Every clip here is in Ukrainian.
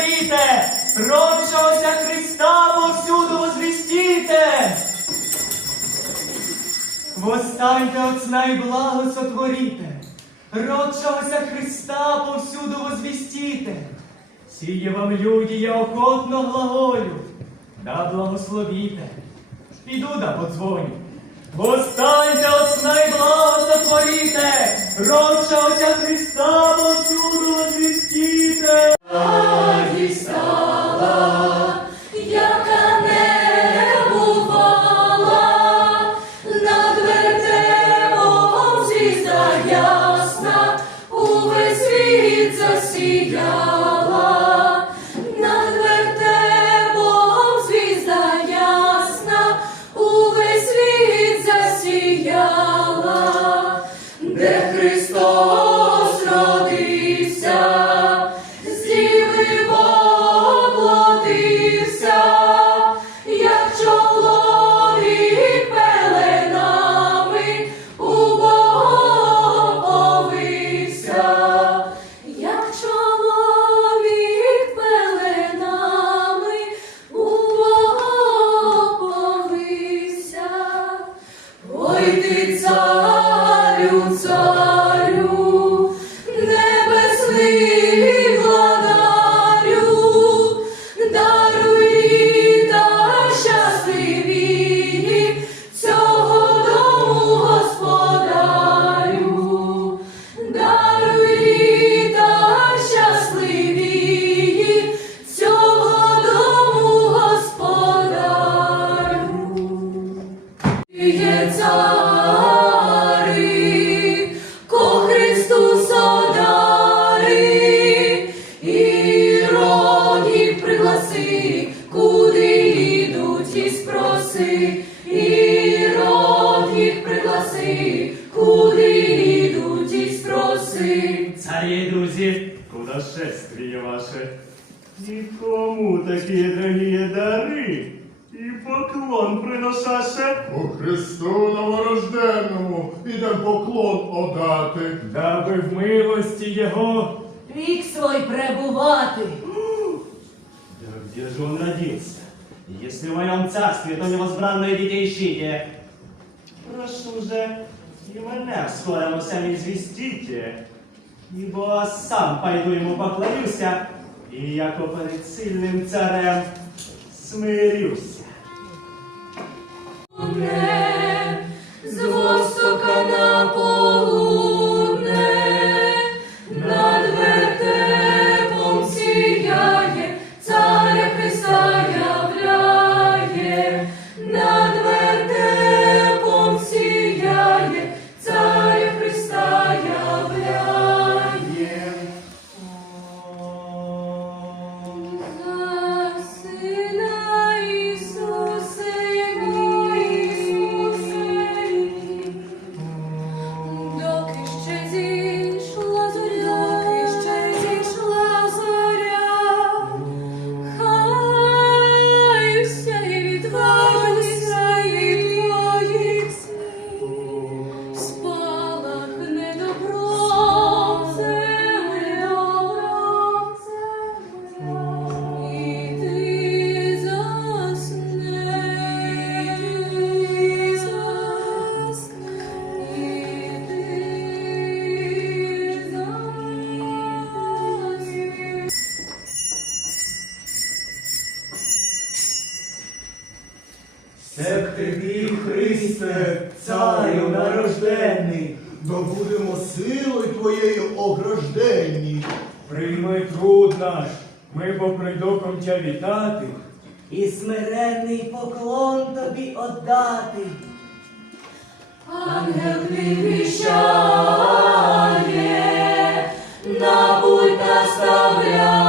сотворіте, родшогося Христа повсюду возвістіте. Восстаньте от сна і благо сотворіте, родшогося Христа повсюду возвістіте. Сіє вам люди, я охотно глаголю, да благословіте. Піду да подзвоню. Восстаньте от сна і благо сотворіте, родшогося Христа И кому такие дорогие дары? И поклон приношаше? У Христу новорожденному ідем поклон одати. даби в милості Його Вік свой пребувати. Да где же он родился? Если в моем царстве, то невозбранное дитя ищите. Прошу же, и меня в скором сами известите. Ибо сам пойду ему поклонюся, и яко перед сильним царем смирюся. Сек тобі, Христе, царю нарожденний, Добудемо силою твоєю огражденні. прийми труд наш, ми попридоком тя вітати, і смиренний поклон тобі отдати. Ангел вивіщає, на путь наставляє.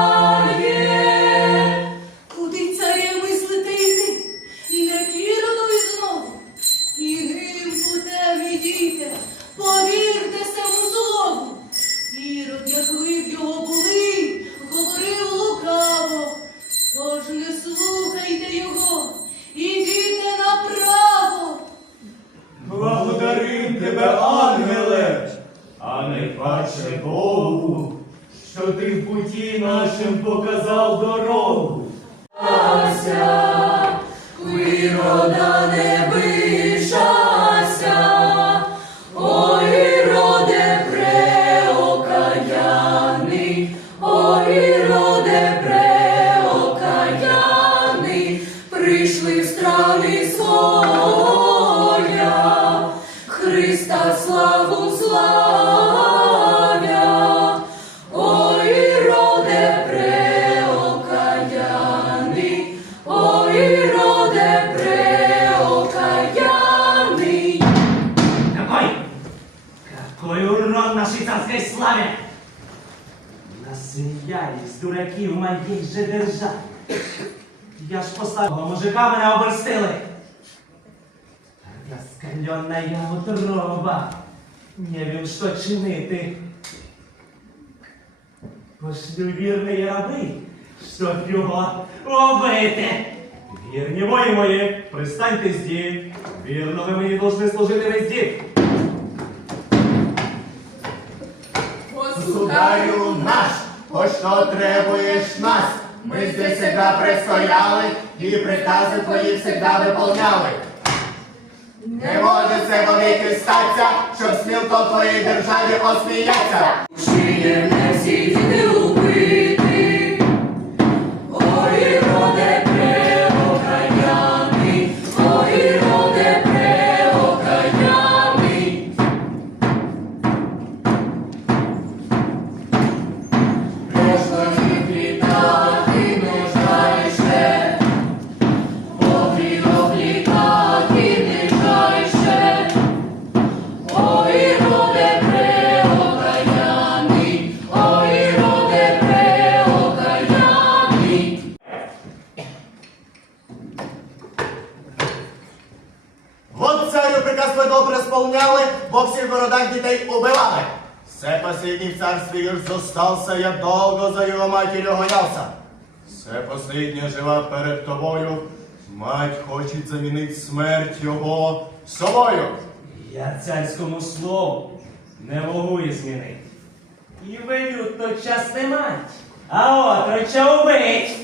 Дураки в же державі. Я ж поставила мужика мене оберстили. Раскаленная утроба. Не вім, що чинити. Пошлю вірні раби, щоб його убити. Вірні вої мої, пристаньте зді. Вірно ви мені должны служити везді. Государю наш, пощо требуєш нас? Ми здесь всегда пристояли, і прикази твої всегда виповняли. Не може це велике стаття, щоб смілко в твоїй державі осміяться. Приказ ви добре сполняли, во всіх городах дітей убивали. Все последний в царстве их зостался, я долго за его матерью гонялся. Все последнє жива перед тобою, мать хоче замінити смерть його собою. Я царському слову не можу і змінити. І велю тотчас не мать, а отроча убить.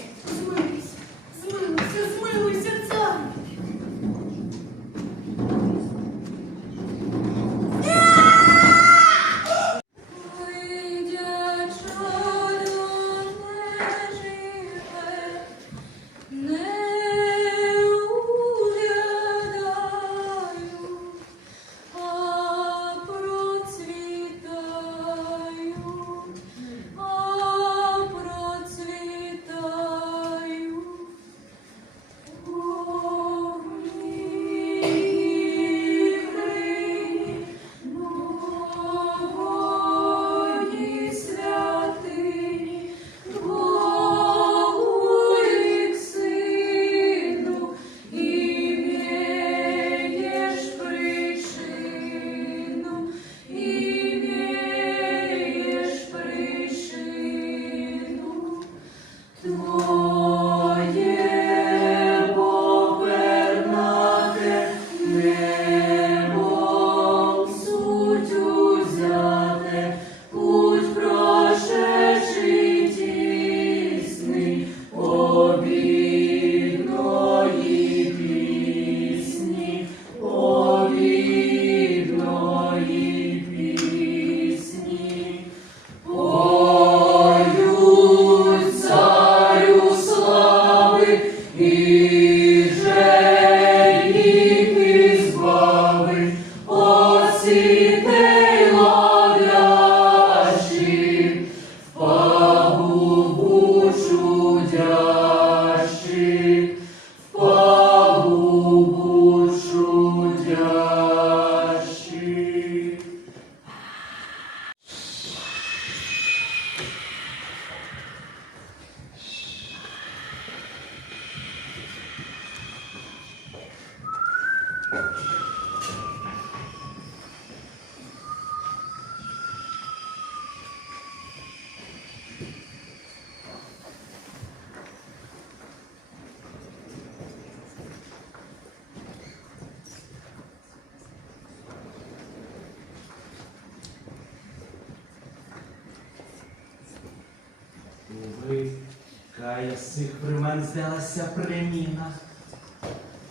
Примен здалася приміна.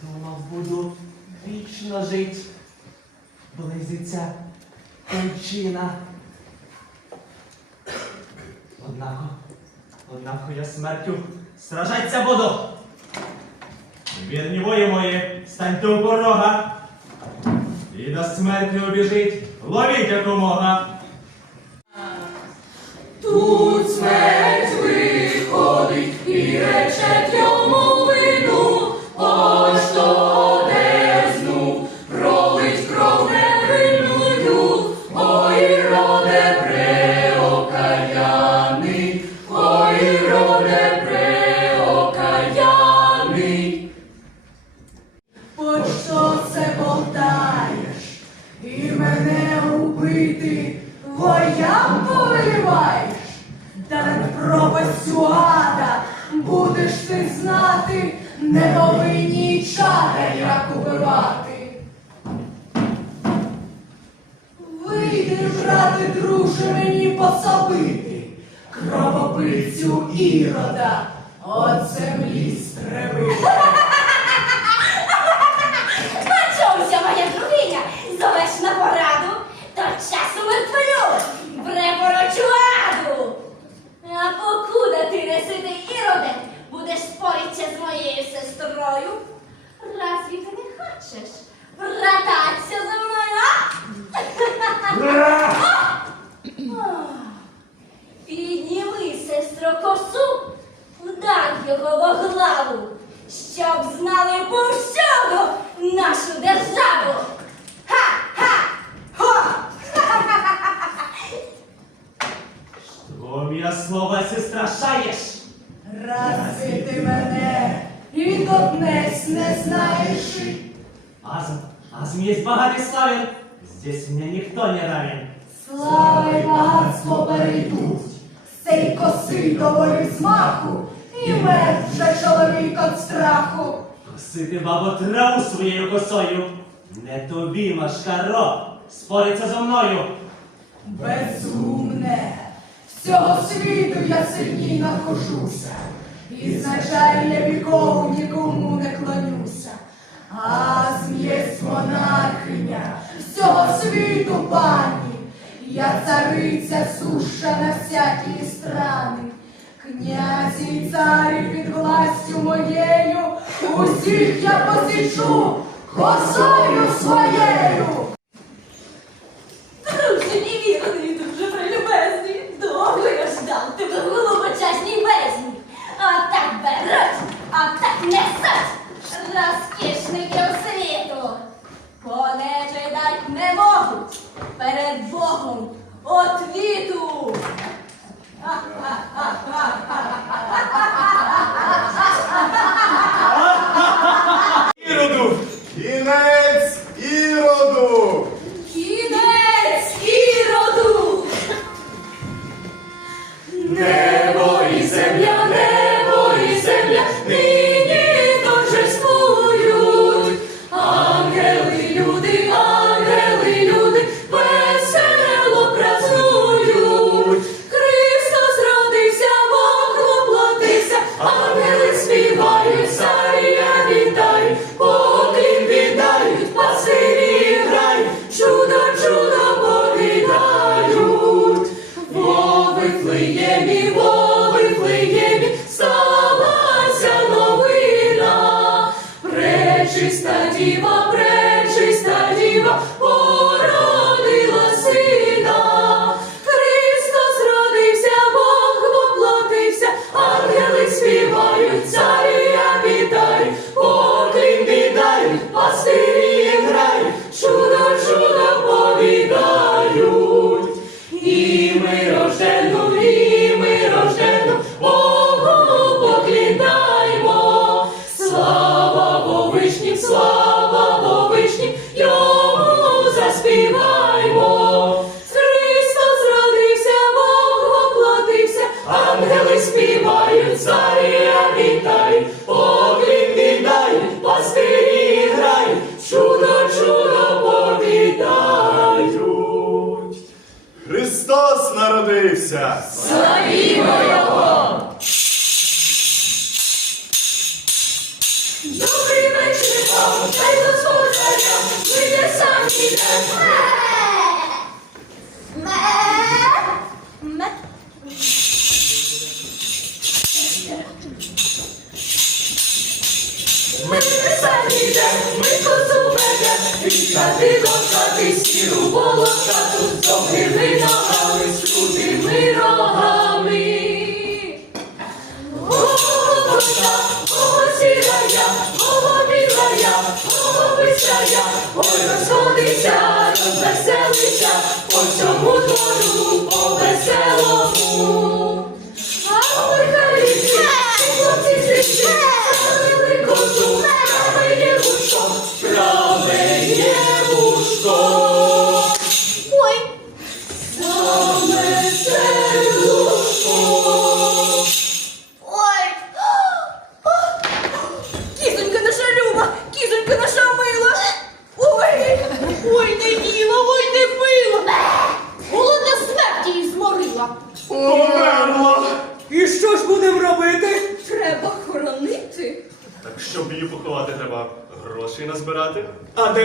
Думав, буду вічно жить, близиться кончина. Однако, однако я смертю сражаться буду. Вірні вої мої, станьте у порога. І до смерті обіжить, ловіть якомога. all their praise. слова се страшаєш? Рази ти мене і доднесь не знаєш. Аз, аз мне есть богатый славен, здесь мене ніхто не равен. Слава багатство перейдуть, з цей коси доволі змаху, і мед вже чоловік від страху. Косити, бабу траву своєю косою, не тобі, машкаро, спориться зо мною. Безумне. Всього світу я сильній нахожуся, і значай я вікову нікому не клонюся. А зм'єць монархиня всього світу пані, я цариця суша на всякі страни. Князі і царі під властю моєю, усіх я посічу косою своєю. беруть, а так несуть розкішники світу. Понече дать не можуть перед Богом отвіту. Ха-ха-ха-ха-ха-ха-ха-ха-ха. Славімо Його!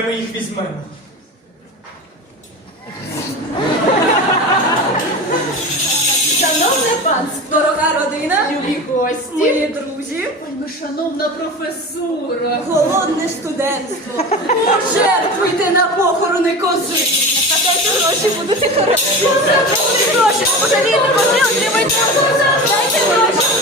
ми їх візьмемо. шановний пан, дорога родина, любі гості, мої друзі, Ой, ну, шановна професура, голодне студентство. Жертвуйте на похорони кози. А дайте гроші будуть і хороші. Гроші, пожалійте, кози. Дайте гроші. Дайте гроші.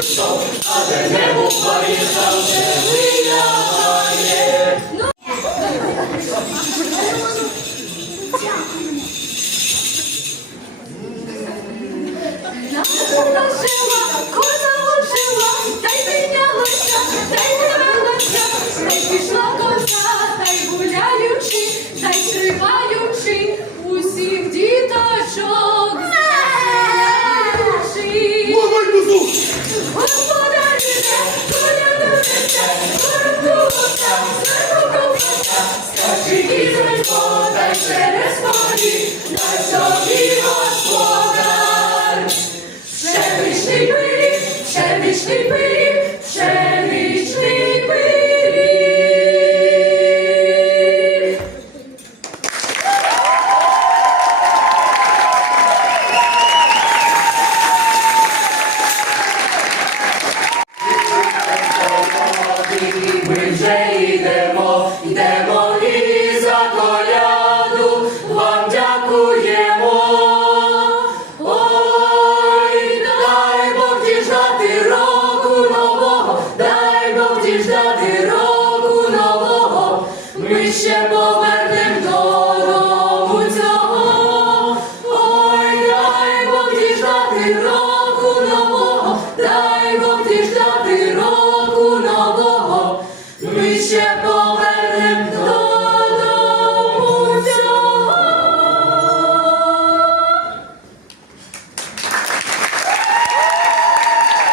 ksiąg, ale nie mógł się.